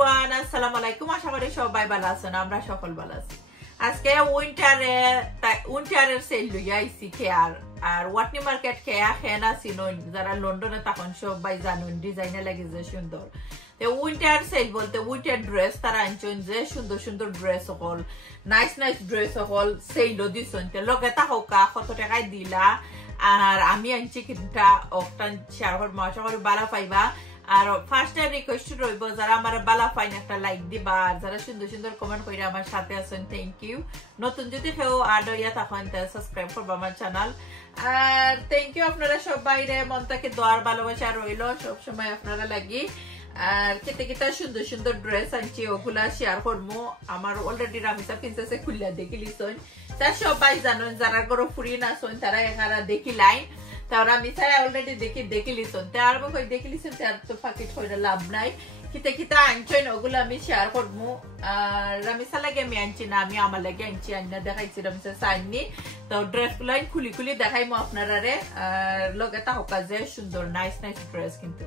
everyone আসসালামু আলাইকুম আশা করি সবাই ভালো আছেন আমরা সকল ভালো আছি আজকে উইন্টারের সেল লইয়া আইছি কেয়ার আর ওয়াটনি মার্কেট কেয়া খেনা সিনোন যারা লন্ডনে তখন সবাই জানুন ডিজাইনে লাগে যে সুন্দর তে উইন্টার সেল বলতে উইন্টার ড্রেস তারা আনছেন যে সুন্দর সুন্দর ড্রেস সকল নাইস ড্রেস সকল সেল দিছেন তে লগে তা হোকা কত টাকায় দিলা আর আমি আনছি কিটা অক্টান শেয়ার করব আশা করি ভালো পাইবা আর ফার্স্ট রিকোয়েস্ট রইব যারা আমার বালা ফাইন একটা লাইক দিবা আর যারা সুন্দর সুন্দর কমেন্ট কইরা আমার সাথে আছেন থ্যাংক ইউ নতুন যদি কেউ আড হইয়া তখন সাবস্ক্রাইব করবা আমার চ্যানেল আর থ্যাংক ইউ আপনারা সবাইরে মন থেকে দোয়ার ভালোবাসা রইল সব সময় আপনারা লাগি আর কেতে সুন্দর সুন্দর ড্রেস আনছি ওগুলা শেয়ার করবো আমার অলরেডি রামিসা প্রিন্সেসে খুললা দেখি লিসন তার সবাই জানেন যারা গরো ফুরি না শোন তারা এখানে দেখি লাইন তারা মিছা অলরেডি দেখি লিসন তার কই দেখি লিসন তার তো ফাঁকি হইরা লাভ নাই কিতা আনছেন ওগুলো আমি শেয়ার করবো আর রামিসা লাগে আমি আনছি না আমি আমার লাগে আনছি আন্না দেখাইছি রামিসা সাইনি তো ড্রেস গুলো খুলি দেখাইমো আপনারা রে আর লগে তা হোকা যে সুন্দর নাইস ড্রেস কিন্তু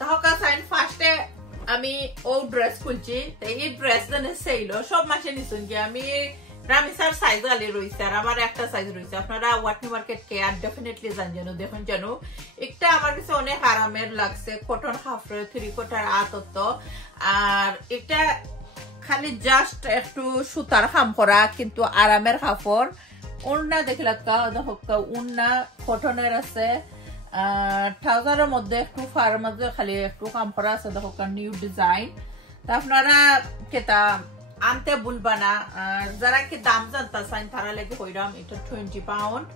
তাহকা সাইন ফার্স্টে আমি ও ড্রেস খুলছি এই ড্রেস জানে সেইলো সব মাসে নিছুন কি আমি রামিসার সাইজ আলি রইছে আর আমার একটা সাইজ রইছে আপনারা ওয়াটনি মার্কেট কে আর ডেফিনেটলি জানেন দেখুন জানো একটা আমার কাছে অনেক আরামের লাগছে কটন হাফরে 3 কোয়ার্টার আতত আর এটা খালি জাস্ট একটু সুতার কাম করা কিন্তু আরামের কাপড় ওন্না দেখলা কা ওন্না কটনের আছে ট্রাউজারের মধ্যে একটু ফার মধ্যে খালি একটু কাম করা আছে দেখো নিউ ডিজাইন তা আপনারা কেতা আনতে ভুলবা না যারা কি দাম জানতা চান তারা লাগে কইরাম এটা 20 পাউন্ড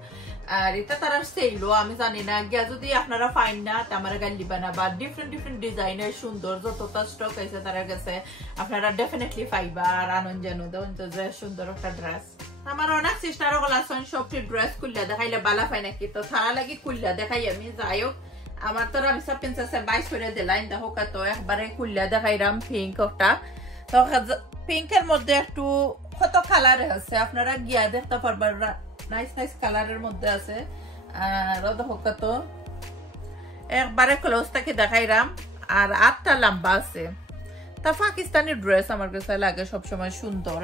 আর এটা তারা সেলও আমি জানি না গিয়া যদি আপনারা ফাইন না তা আমার গাল দিবা না বা ডিফারেন্ট ডিজাইনের সুন্দর যতটা স্টক আছে তার কাছে আপনারা ডেফিনেটলি পাইবা আর আনন্দ জানো তো যে সুন্দর একটা ড্রেস আমার অনেক সিস্টার গুলো আছেন সবটি ড্রেস খুললা দেখাইলে বালা পাই নাকি তো তারা লাগি খুললা দেখাই আমি যাইও আমার তো রামিসা প্রিন্সেসে 22 করে দিলাইন দেখো কত একবারে খুললা দেখাইরাম পিঙ্ক একটা তো পিঙ্কের মধ্যে একটু কত কালার আছে আপনারা গিয়া দেখতে পারবেন নাইস কালারের মধ্যে আছে আর দেখো কত একবারে ক্লোজ থেকে দেখাইরাম আর 8টা লম্বা আছে তা পাকিস্তানি ড্রেস আমার কাছে লাগে সব সময় সুন্দর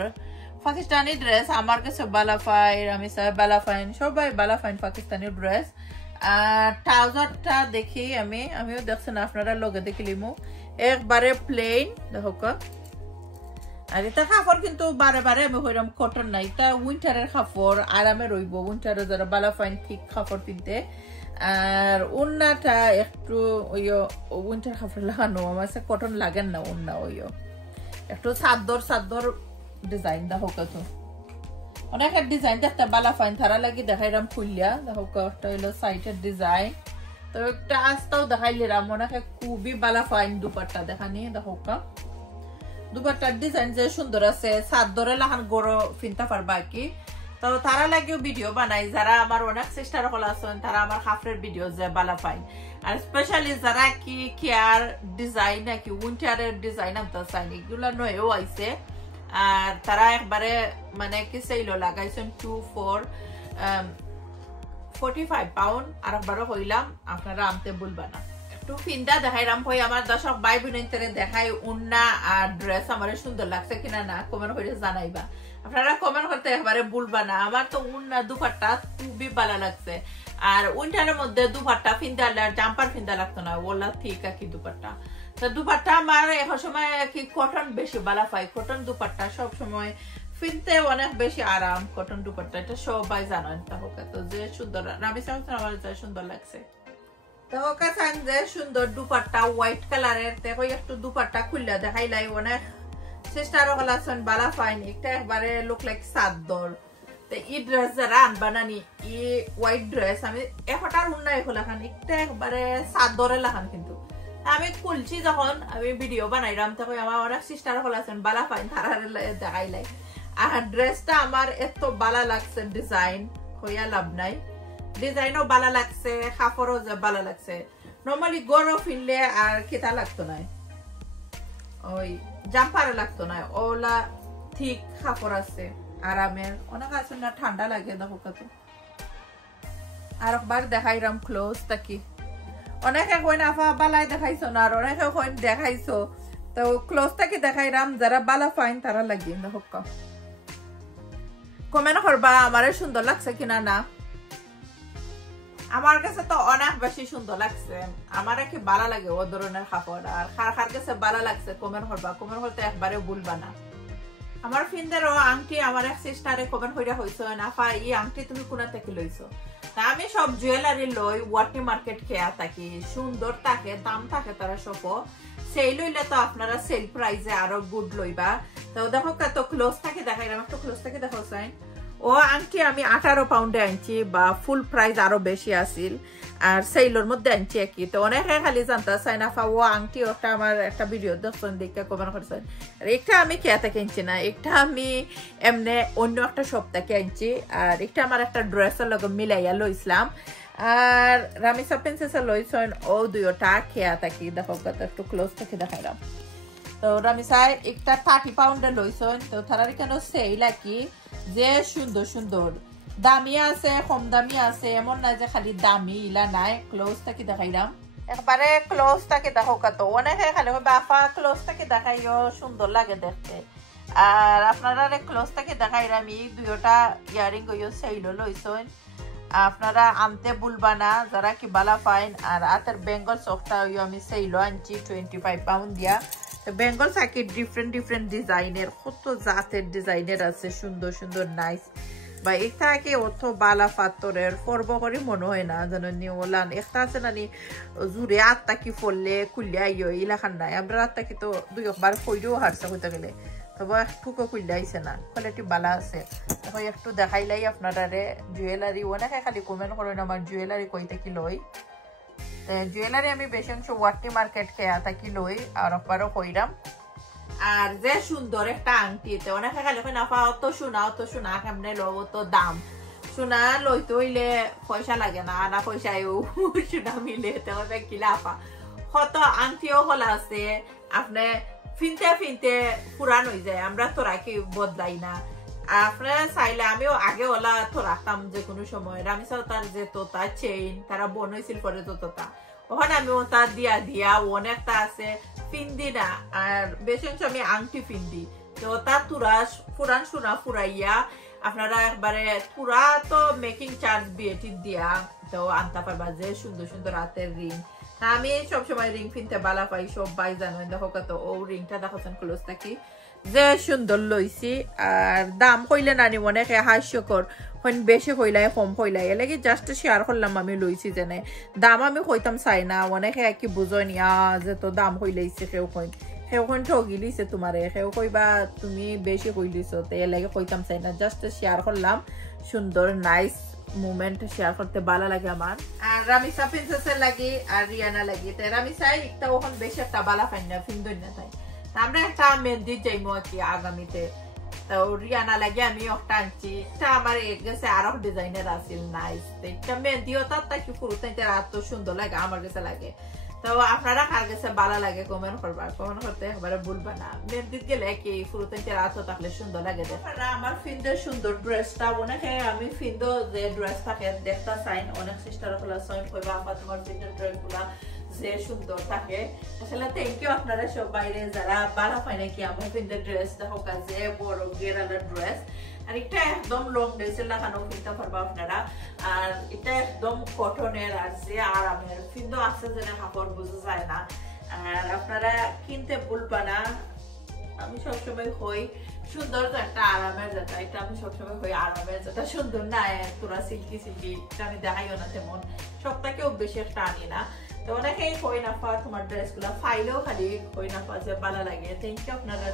পাকিস্তানি ড্রেস আমার কাছে বালাফাই রামিসা বালাফাইন সবাই বালাফাইন পাকিস্তানি ড্রেস আর ট্রাউজারটা দেখি আমিও দেখছেন আপনারা লগে দেখিলিমু একবারে প্লেন দেখো আর এটা কাপড় কিন্তু বারে আমি হইরাম কটন না এটা উইন্টারের কাপড় আরামে রইব উইন্টারে যারা বালাফাইন ঠিক কাপড় কিনতে আর ওন্নাটা একটু ওইও উইন্টার কাপড় লাগানো আমার কটন লাগেন না ওন্না ওইও একটু সাদর ডিজাইন দেখো কত অনেকের ডিজাইন দেখতে বালাফাইন তারা লাগি দেখাইরাম খুললিয়া দেখো একটা হইলো সাইটের ডিজাইন তো একটা আস্তাও দেখাইলিরাম অনেকে খুবই বালাফাইন দুপাট্টা দেখানি দেখো দুপাট্টার ডিজাইন যে সুন্দর আছে সাদরে লাহান গড় ফিনতা পারবা কি তো তারা লাগেও ভিডিও বানাই যারা আমার অনেক সিস্টার হল আছেন তারা আমার হাফরের ভিডিও যে বালাফাইন আর স্পেশালি যারা কি কেয়ার ডিজাইন নাকি উইন্টারের ডিজাইন আনতে চাই এগুলো নয়েও আইছে আর তারা একবারে মানে কি সেইলো লাগাইছেন 45 পাউন্ড আর একবারও হইলাম আপনারা আনতে ভুলবা না একটু ফিন্দা দেখাইরাম হই আমার দর্শক ভাই বোনেরা দেখাই উন্না আর ড্রেস আমার সুন্দর লাগছে কিনা না কমেন্ট করে জানাইবা আপনারা কমেন্ট করতে একবারে ভুলবা না আমার তো উন্না দুপাট্টা খুবই ভালো লাগছে আর উইন্টারের মধ্যে দুপাট্টা ফিন্দা আর জাম্পার ফিন্দা লাগতো না ওলা ঠিক কি দুপাট্টা তো দুপাট্টা আমার এখন সময় কি কটন বেশি ভালো পাই কটন দুপাট্টা সব সময় ফিনতে অনেক বেশি আরাম কটন দুপাট্টা এটা সবাই জানেন তাহলে তো যে সুন্দর রামিসা আমার যে সুন্দর লাগছে তাহলে সান যে সুন্দর দুপাট্টা হোয়াইট কালারের দেখো একটু দুপাট্টা খুললা দেখাইলাই অনেক সিস্টার গুলো আছেন বালা ফাইন একটা একবারে লুক লাইক সাদর তো এই ড্রেস যারা আনবানানি এই হোয়াইট ড্রেস আমি এফটার উন্না এখলা খান একটা একবারে সাদরে লাখান কিন্তু আমি খুলছি যখন আমি ভিডিও বানাইলাম তখন আমার অনেক সিস্টার হল আছেন বালা ফাইন তারা দেখাইলাই আর ড্রেসটা আমার এত বালা লাগছে ডিজাইন হইয়া লাভ নাই ডিজাইনও বালা লাগছে কাপড়ও যে বালা লাগছে নরমালি গরো ফিনলে আর খেতা লাগতো না ওই জাম্পারে লাগতো না ওলা ঠিক কাপড় আছে আরামের অনেক আছে না ঠান্ডা লাগে দেখো কত আর একবার দেখাইরাম ক্লোজ তাকি অনেকে কইন আফা বালাই দেখাইছো না আর অনেকে কইন দেখাইছো তো ক্লোজটা কি দেখাইরাম যারা বালা ফাইন তারা লাগি দেখো কমেন্ট করবা আমারে সুন্দর লাগছে কিনা না আমার কাছে তো অনেক বেশি সুন্দর লাগছে আমারে কি ভালো লাগে ও ধরনের কাপড় আর কার কার কাছে ভালো লাগছে কমেন্ট করবা কমেন্ট করতে একবারে ভুলবা না আমার ফিন্দেরও আংটি আমার এক সিস্টারে কমেন্ট কইরা হইছো নাফা এই আংটি তুমি কোনা থেকে লইছো তা আমি সব জুয়েলারি লই ওয়াটনি মার্কেট খেয়া থাকি সুন্দর থাকে দাম থাকে তারা সব সেল হইলে তো আপনারা সেল প্রাইসে আরো গুড লইবা তো দেখো কত ক্লোজ থাকে দেখাইলাম একটু ক্লোজ থেকে দেখো সাইন ও আংটি আমি 18 পাউন্ডে আনছি বা ফুল প্রাইস আরো বেশি আছিল আর সেলর মধ্যে আনছি কি তো অনেকে খালি জানতা চাই না ও আংটি ওটা আমার একটা ভিডিও দেখছেন দেখে কমেন্ট করছেন আর একটা আমি খেয়া থেকে আনছি না একটা আমি এমনি অন্য একটা শপ থেকে আনছি আর একটা আমার একটা ড্রেসের লগে মিলাইয়া লইছিলাম আর রামিসা প্রিন্সেসের লইছেন ও দুইটা খেয়া থাকি দেখো কত একটু ক্লোজ থেকে দেখাইলাম তো রামিসাই একটা 30 পাউন্ডে লইছেন তো তারার কেন সেল কি যে সুন্দর সুন্দর দামি আছে কম দামি আছে এমন না যে খালি দামি ইলা নাই ক্লোজ থেকে দেখাইলাম একবারে ক্লোজ থেকে দেখো কত অনেকে খালি বাফা ক্লোজ থেকে দেখাইও সুন্দর লাগে দেখতে আর আপনারা ক্লোজ থেকে দেখাইলাম এই দুইটা ইয়ারিং গইও সেল লইছেন আপনারা আনতে ভুলবা না যারা কি বালা ফাইন আর আতের বেঙ্গল সফটা আমি সেল আনছি 25 পাউন্ড দিয়া বেঙ্গল সাকি ডিফারেন্ট ডিফারেন্ট ডিজাইনের কত জাতের ডিজাইনের আছে সুন্দর সুন্দর নাইস বা একটা কি অত বালা পাথরের ফরব করে মনে হয় না জানো নিওলান একটা আছে না নি জুড়ে আত্মা কি ফললে খুললে আইও ইলাখান নাই আমরা আত্মা কি তো দুই একবার কইলেও হারছে হইতে গেলে তবে একটুকু খুললে আইছে না কোয়ালিটি বালা আছে এখন একটু দেখাইলাই আপনারা জুয়েলারি অনেকে খালি কমেন্ট করেন আমার জুয়েলারি কইতে কি লই জুয়েলারি আমি বেশি অংশ ওয়াটনি মার্কেট খেয়া থাকি লই আর একবারও কইরাম আর যে সুন্দর একটা আংটিতে অনেকে খালি কই নাফা অত সোনা কেমনে লব তো দাম সোনা লইতে হইলে পয়সা লাগে না আনা পয়সায়ও সোনা মিলে তবে কি লাফা কত আংটিও হল আছে আপনি ফিনতে ফিনতে পুরান হয়ে যায় আমরা তো রাখি বদলাই না আপনারা চাইলে আমিও আগে ওলা তো রাখতাম যে কোনো সময় রামিসাও তার যে তোতা চেইন তারা বনইছিল পরে তো তোতা ওখানে আমি ওটা দিয়া দিয়া অনেকটা আছে ফিন্দি না আর বেশি অংশ আমি আংটি ফিন্দি তো ওটা তুরাস পুরান সোনা ফুরাইয়া আপনারা একবারে পুরা তো মেকিং চার্জ বিয়েটি দিয়া তো আনতে পারবা যে সুন্দর সুন্দর হাতের রিং আমি সবসময় রিং ফিনতে বালা পাই সব বাই জানো দেখো কত ও রিংটা দেখাচ্ছেন ক্লোজ থাকি যে সুন্দর লইছি আর দাম কইলে নানি অনেকে হাস্যকর হইন বেশি কইলাই কম কইলাই এলাকি জাস্ট শেয়ার করলাম আমি লইছি যেনে দাম আমি কইতাম চাই না অনেকে কি বুঝনি যে তো দাম কইলাইছে সেও কইন ঠগি লিছে তোমারে সেও কইবা তুমি বেশি কইলিছ তো এলাকি কইতাম চাই না জাস্ট শেয়ার করলাম সুন্দর নাইস মোমেন্ট শেয়ার করতে ভালো লাগে আমার আর রামিসা প্রিন্সেসের লাগি আর রিয়ানা লাগি তো রামিসাই একটা ওখান বেশি একটা বালা ফাইন না ফিন্দই না তাই আমরা একটা মেহেন্দি যাইমো আর কি আগামীতে তো রিয়ানা লাগে আমি একটা আনছি এটা আমার গেছে আরো ডিজাইনের আছিল নাইস একটা মেহেন্দিও তার কি পুরো এত সুন্দর লাগে আমার কাছে লাগে তো আপনারা কার কাছে ভালো লাগে কমেন্ট করবা কমেন্ট করতে একবারে ভুলবা না মেহেন্দিত গেলে কি পুরো রাত থাকলে সুন্দর লাগে দেখরা আমার ফিন্দের সুন্দর ড্রেসটা অনেকে আমি ফিন্দো যে ড্রেস থাকে দেখতা চাইন অনেক সিস্টার গুলা সয়েন কইবা আপা তোমার ফিন্দের ড্রেস গুলা যে সুন্দর থাকে আসলে থ্যাংক ইউ আপনারা সব বাইরে যারা ভালো পায় নাকি আমার ফিন্দের ড্রেস দেখো কাজে বড় গেরালার ড্রেস আর এটা একদম লং ড্রেসের লাগানো কিনতে পারবা আপনারা আর এটা একদম কটনের আর যে আরামের কিন্তু আছে যে কাপড় বোঝা যায় না আর আপনারা কিনতে ভুলবা না আমি সবসময় হই সুন্দর তো একটা আরামের যেটা এটা আমি সবসময় হই আরামের যেটা সুন্দর না তোরা সিল্কি সিল্কি এটা আমি দেখাইও না তেমন সবটাকেও বেশি একটা আনি না তো অনেকেই কই না তোমার ড্রেসগুলো ফাইলেও খালি কই না যে ভালো লাগে থ্যাংক ইউ আপনারা